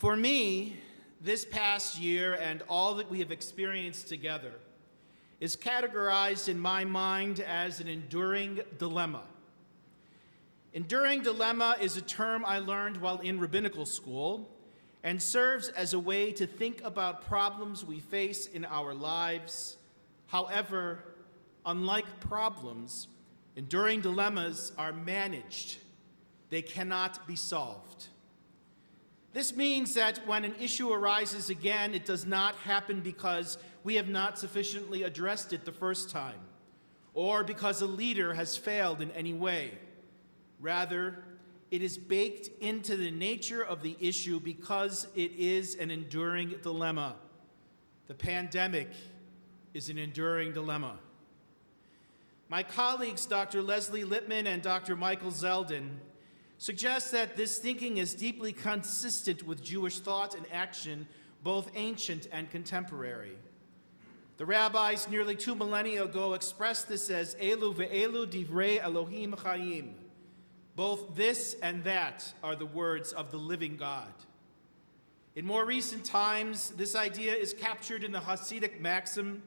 For me, this past year and all that we have experienced together is categorized in my mind as an enduring dilemma. Enduring dilemma is a term I learned while in rabbinical school and serves as a way to think about problems we face in our lives. However, unlike problems, enduring dilemmas are managed. They cannot be solved. This means that when an issue arises again, it does not happen because we have not sufficiently addressed it the first time, or because a leader has failed in any way. Rather, it is baked into the nature of the issue because it is an enduring dilemma. The pandemic is an enduring dilemma. My colleagues, Dr. Leslie Lippman and Dr. Michael Zeldin, suggest that this thinking is deeply consistent with Jewish thought and action, both ancient and contemporary. The rabbis nearly 2 millennia ago expressed this as Elu ve'elu divrei Elohim chayim. Both this and that are the words of the living God. In more recent times, this idea is captured in the Hasidic maxim,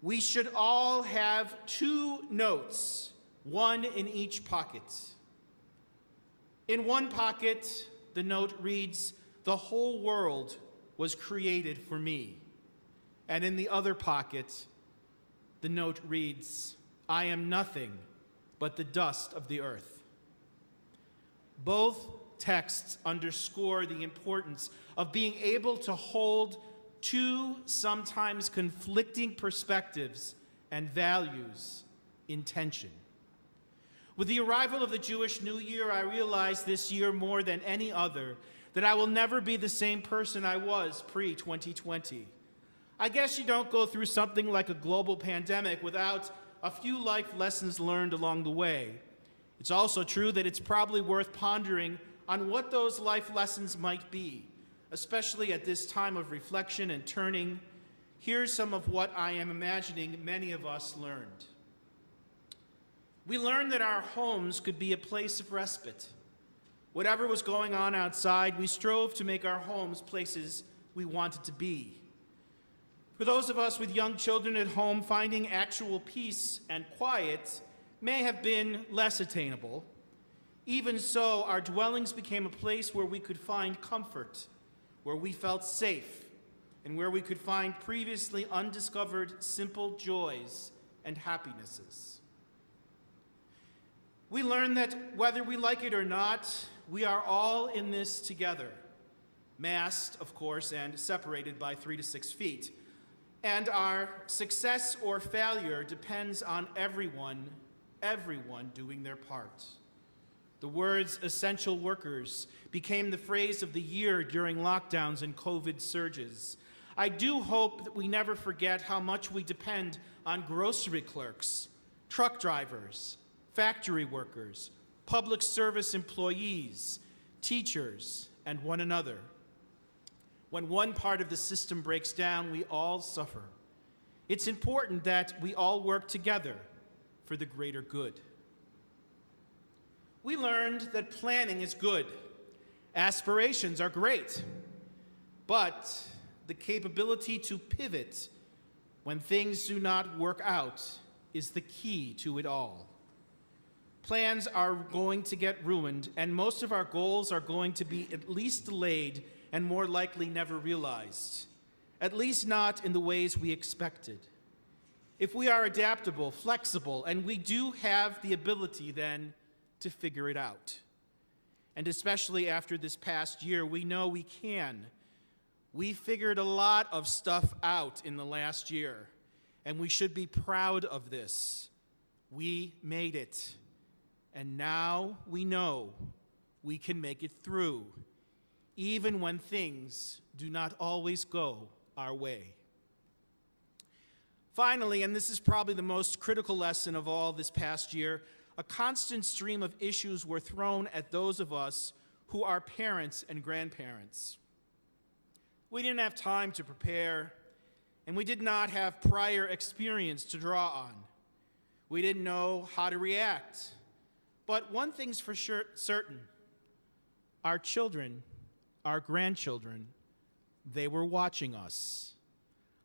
we should all have 2 notes, one in each pocket. In one pocket, the note reads, "The whole world was created for me." And in the other pocket, the note reads, "I am nothing but the dust of the earth." Both texts underscore the importance of being able to hold 2 sometimes conflicting perspectives and values in tension. With the arrival of the Jewish New Year, I realized this year more than any other that I will never be the same person I was pre-2020. I guess you don't go through something like a global pandemic without a few life lessons learned along the way. It's also true that it's probably worth pondering on what those life lessons might be, especially at this time of reflection and turning. Here's some of what I am imagining many of us learned. We learned that our homes could be a place of respite. Whatever was going on outside, we strove to make our homes places we wanted to be. For those of us with young children at home, finding actual peace and quiet may have been less attainable. Even so, our dwellings became a place where we could find comfort, where we felt safe, and where we could find previously undiscovered simple joys and happinesses. We learned that whether we like it or not, we are all in this together, masked, of course, and separated by 3 to 6 feet. And our success or failure depends on everyone doing their part. The words essential workers became the phrase of the year during lockdowns and COVID surges. I do hope that we never forget how much we depend on grocery clerks, truck drivers, factory workers, public service employees, teachers, and one another. When one part of the system breaks down, we all suffer. It's important that we all work together for the greater good. We learned that planning is good. Aspirations are great. But the capability to pivot when things do not work out is the key to it all. Plans are going to get ruined, and most of our goals are going to be at least delayed and more likely never realized, at least not in the ways we expected. If we are adaptable, flexible, and we do have the ability then to figure it out. And especially after this past year, we know we can. We figured a lot of stuff out in the last year, and we should be proud of this. We made it. And now we know we can make it through, even when things do not always go our way. Finally, and this is probably the most critical lesson of all this past year, a constant stream of issues were thrown at those of us who are parents and grandparents. We didn't have time to prepare, and we did not have prior experience to draw on. We didn't know how to react. But one thing's for sure certain, our children our grandchildren, they were watching us.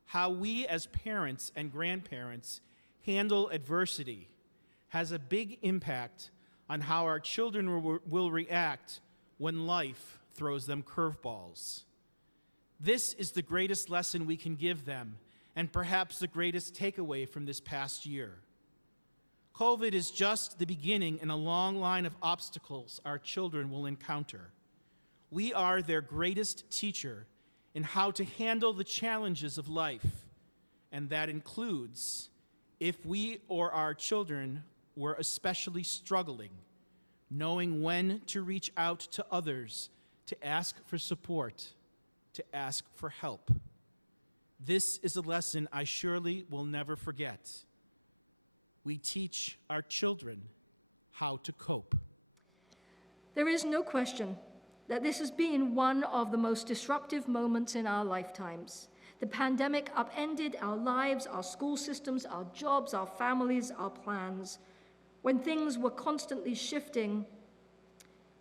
How we as parents and grandparents handle adversity has a big impact on how our children will react when life throws them curveballs. This is the greatest lesson we can give them, and perhaps the greatest takeaway from this past year. COVID is just the beginning in a long line of obstacles our children will encounter. We are their greatest teacher in how to handle the challenges of life, and that includes if we or our children were especially struggling, knowing when to reach out to others to ask for support, to ask for help. This is a lesson I surely will never forget. We teach our children how to cope. There is no question that this has been one of the most disruptive moments in our lifetimes. The pandemic upended our lives, our school systems, our jobs, our families, our plans. When things were constantly shifting,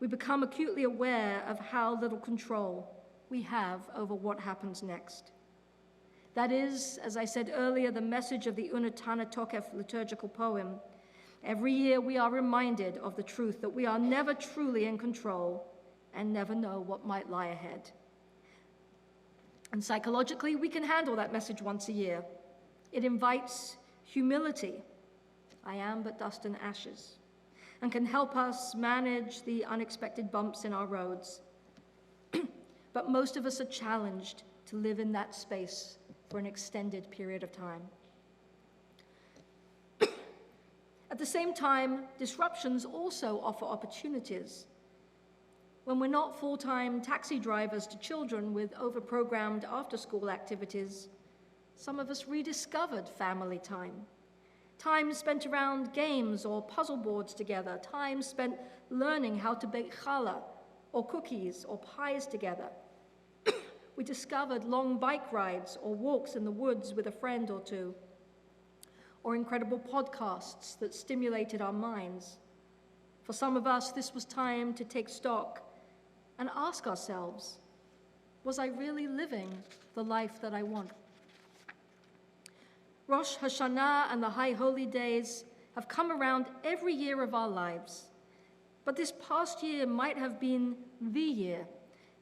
we become acutely aware of how little control we have over what happens next. That is, as I said earlier, the message of the Unatana Tokef liturgical poem. Every year we are reminded of the truth that we are never truly in control and never know what might lie ahead. And psychologically, we can handle that message once a year. It invites humility. I am but dust and ashes, and can help us manage the unexpected bumps in our roads. But most of us are challenged to live in that space for an extended period of time. At the same time, disruptions also offer opportunities. When we're not full-time taxi drivers to children with over-programmed after-school activities, some of us rediscovered family time. Time spent around games or puzzle boards together, time spent learning how to bake challah or cookies or pies together. We discovered long bike rides or walks in the woods with a friend or two, or incredible podcasts that stimulated our minds. For some of us, this was time to take stock and ask ourselves, was I really living the life that I want? Rosh Hashanah and the High Holy Days have come around every year of our lives, but this past year might have been the year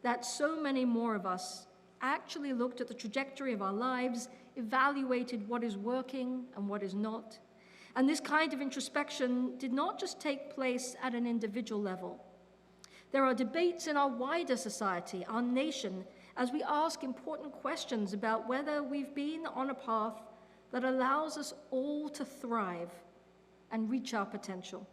that so many more of us actually looked at the trajectory of our lives, evaluated what is working and what is not. And this kind of introspection did not just take place at an individual level. There are debates in our wider society, our nation, as we ask important questions about whether we've been on a path that allows us all to thrive and reach our potential.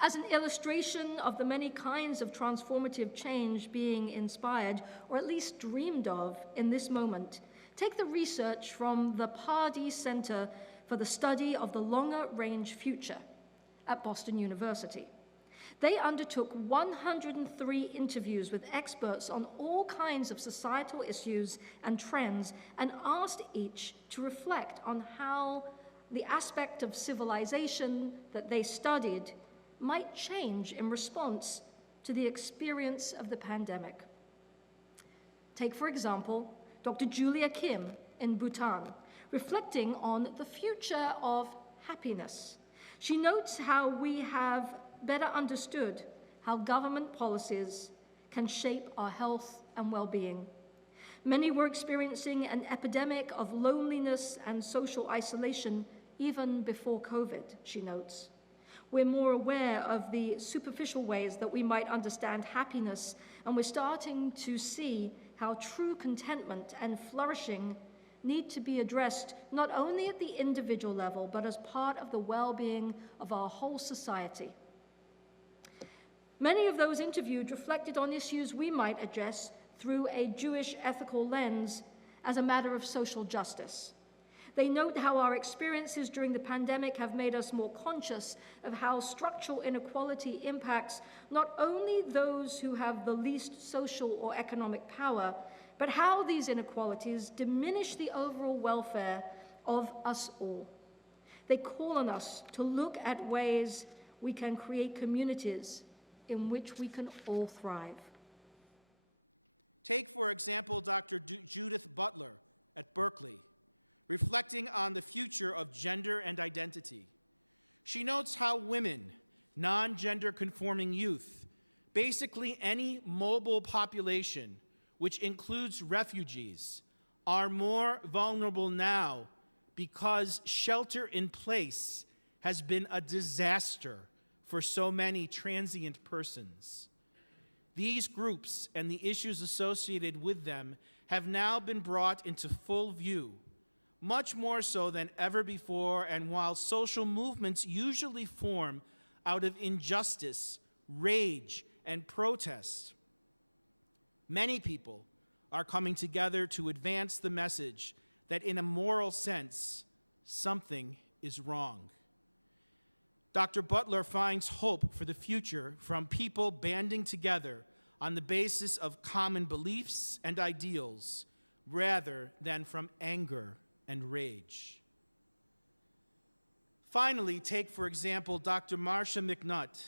As an illustration of the many kinds of transformative change being inspired, or at least dreamed of in this moment, take the research from the Pardee Center for the Study of the Longer Range Future at Boston University. They undertook 103 interviews with experts on all kinds of societal issues and trends and asked each to reflect on how the aspect of civilization that they studied might change in response to the experience of the pandemic. Take, for example, Dr. Julia Kim in Bhutan, reflecting on the future of happiness. She notes how we have better understood how government policies can shape our health and well-being. Many were experiencing an epidemic of loneliness and social isolation even before COVID, she notes. We're more aware of the superficial ways that we might understand happiness, and we're starting to see how true contentment and flourishing need to be addressed not only at the individual level, but as part of the well-being of our whole society. Many of those interviewed reflected on issues we might address through a Jewish ethical lens as a matter of social justice. They note how our experiences during the pandemic have made us more conscious of how structural inequality impacts not only those who have the least social or economic power, but how these inequalities diminish the overall welfare of us all. They call on us to look at ways we can create communities in which we can all thrive. Take, for example, Dr. Judith Butler at Berkeley, reflecting on the future of gender and identity. She notes how women, non-gender conforming youth, basically any mobile population, which includes refugees, are more vulnerable now because shelter in place has been a disaster for so many transient persons. These groups and the issues associated with them have now been brought into full view, much more so than ever before, and while social movements usually form out of injustice, rage, and protest, many people are coming together to advance the message that in a moral sense, something is wrong. Dr. Butler finds hope for the future from people banding together on the basis of common beliefs and ideals rather than from anger and rage. Finally, take, for example, Dr. Marcia McNutt,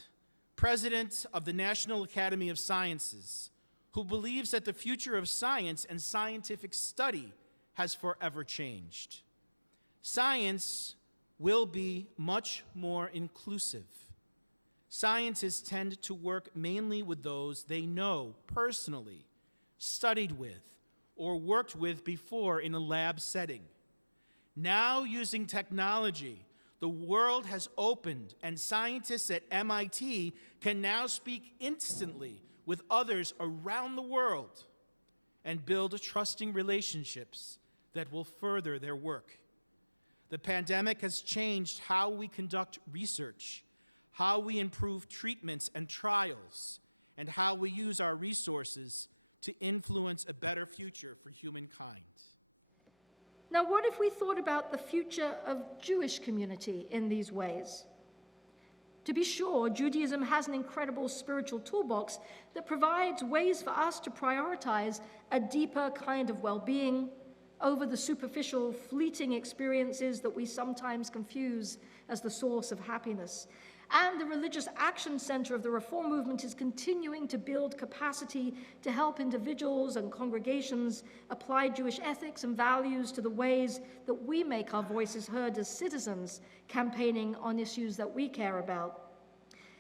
president of the National Academy of Sciences, who believes that the future of science and scientific study has forever changed. Science will be much more inclusive. Scientists tend to work mainly with those they know personally, studied with, or worked with before in a lab setting. Now, using technology, the world has opened, and scientists at MIT can now speak instantly with others around the world and build trusting relationships that will further their work. The pandemic has changed how we conduct research, how we improve treatments and trials, and how we use our resources to influence a better future for humankind. Now, what if we thought about the future of Jewish community in these ways? To be sure, Judaism has an incredible spiritual toolbox that provides ways for us to prioritize a deeper kind of well-being over the superficial, fleeting experiences that we sometimes confuse as the source of happiness. And the Religious Action Center of the Reform Movement is continuing to build capacity to help individuals and congregations apply Jewish ethics and values to the ways that we make our voices heard as citizens campaigning on issues that we care about.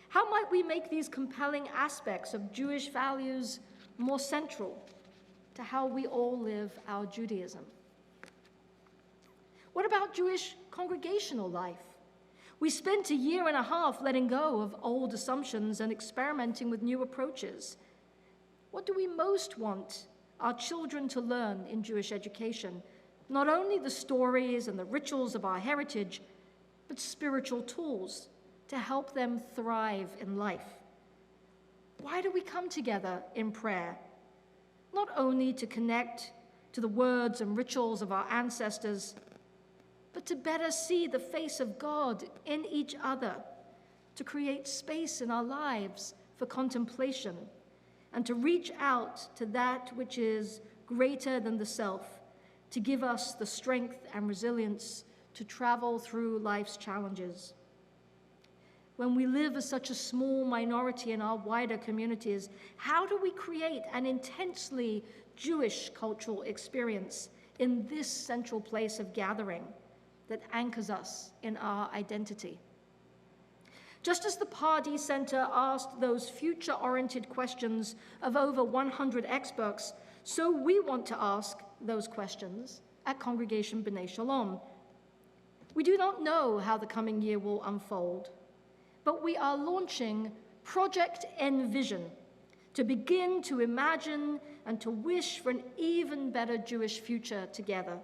How might we make these compelling aspects of Jewish values more central to how we all live our Judaism? What about Jewish congregational life? We spent a year and a half letting go of old assumptions and experimenting with new approaches. What do we most want our children to learn in Jewish education? Not only the stories and the rituals of our heritage, but spiritual tools to help them thrive in life. Why do we come together in prayer? Not only to connect to the words and rituals of our ancestors, but to better see the face of God in each other, to create space in our lives for contemplation, and to reach out to that which is greater than the self, to give us the strength and resilience to travel through life's challenges. When we live as such a small minority in our wider communities, how do we create an intensely Jewish cultural experience in this central place of gathering that anchors us in our identity? Just as the Pardee Center asked those future-oriented questions of over 100 experts, so we want to ask those questions at Congregation B'nai Shalom. We do not know how the coming year will unfold, but we are launching Project EnVision to begin to imagine and to wish for an even better Jewish future together.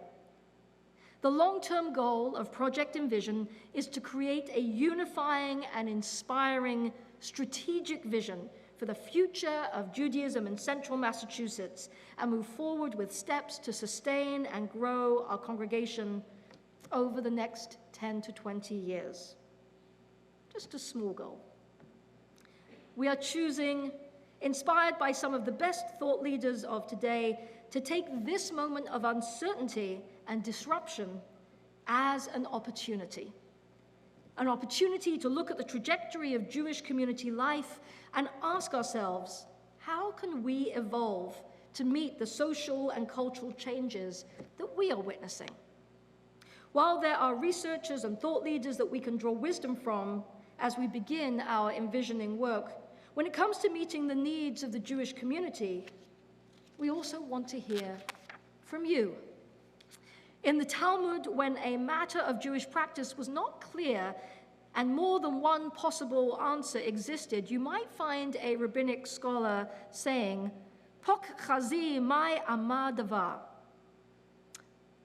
The long-term goal of Project EnVision is to create a unifying and inspiring strategic vision for the future of Judaism in central Massachusetts and move forward with steps to sustain and grow our congregation over the next 10 to 20 years. Just a small goal. We are choosing, inspired by some of the best thought leaders of today, to take this moment of uncertainty and disruption as an opportunity to look at the trajectory of Jewish community life and ask ourselves, how can we evolve to meet the social and cultural changes that we are witnessing. While there are researchers and thought leaders that we can draw wisdom from as we begin our EnVisioning work, when it comes to meeting the needs of the Jewish community, we also want to hear from you. In the Talmud, when a matter of Jewish practice was not clear and more than one possible answer existed, you might find a rabbinic scholar saying, Pok chazi mai amar davar.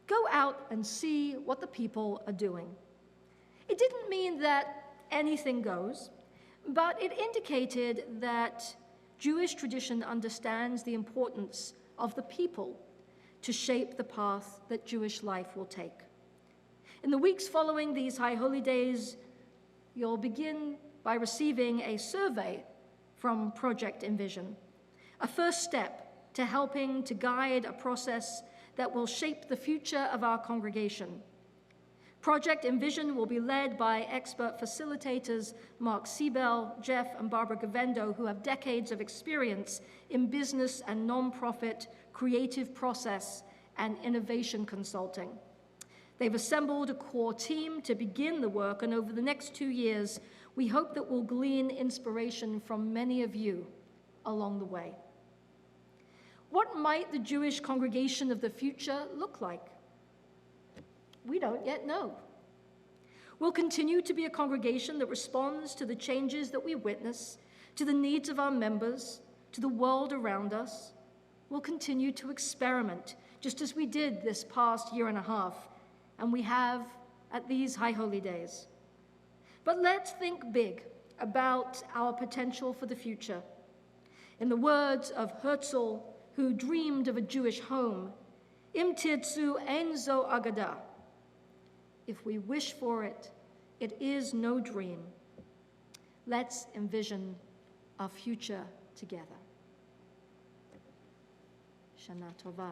Go out and see what the people are doing. It didn't mean that anything goes, but it indicated that Jewish tradition understands the importance of the people to shape the path that Jewish life will take. In the weeks following these high holy days, you'll begin by receiving a survey from Project EnVision, a first step to helping to guide a process that will shape the future of our congregation. Project EnVision will be led by expert facilitators Mark Siebel, Jeff, and Barbara Gavendo, who have decades of experience in business and nonprofit creative process and innovation consulting. They've assembled a core team to begin the work, and over the next 2 years, we hope that we'll glean inspiration from many of you along the way. What might the Jewish congregation of the future look like? We don't yet know. We'll continue to be a congregation that responds to the changes that we witness, to the needs of our members, to the world around us. We'll continue to experiment, just as we did this past year and a half, and we have at these high holy days. But let's think big about our potential for the future. In the words of Herzl, who dreamed of a Jewish home, Im tirtzu ein zo agada. If we wish for it, it is no dream. Let's envision our future together. Shana Tova.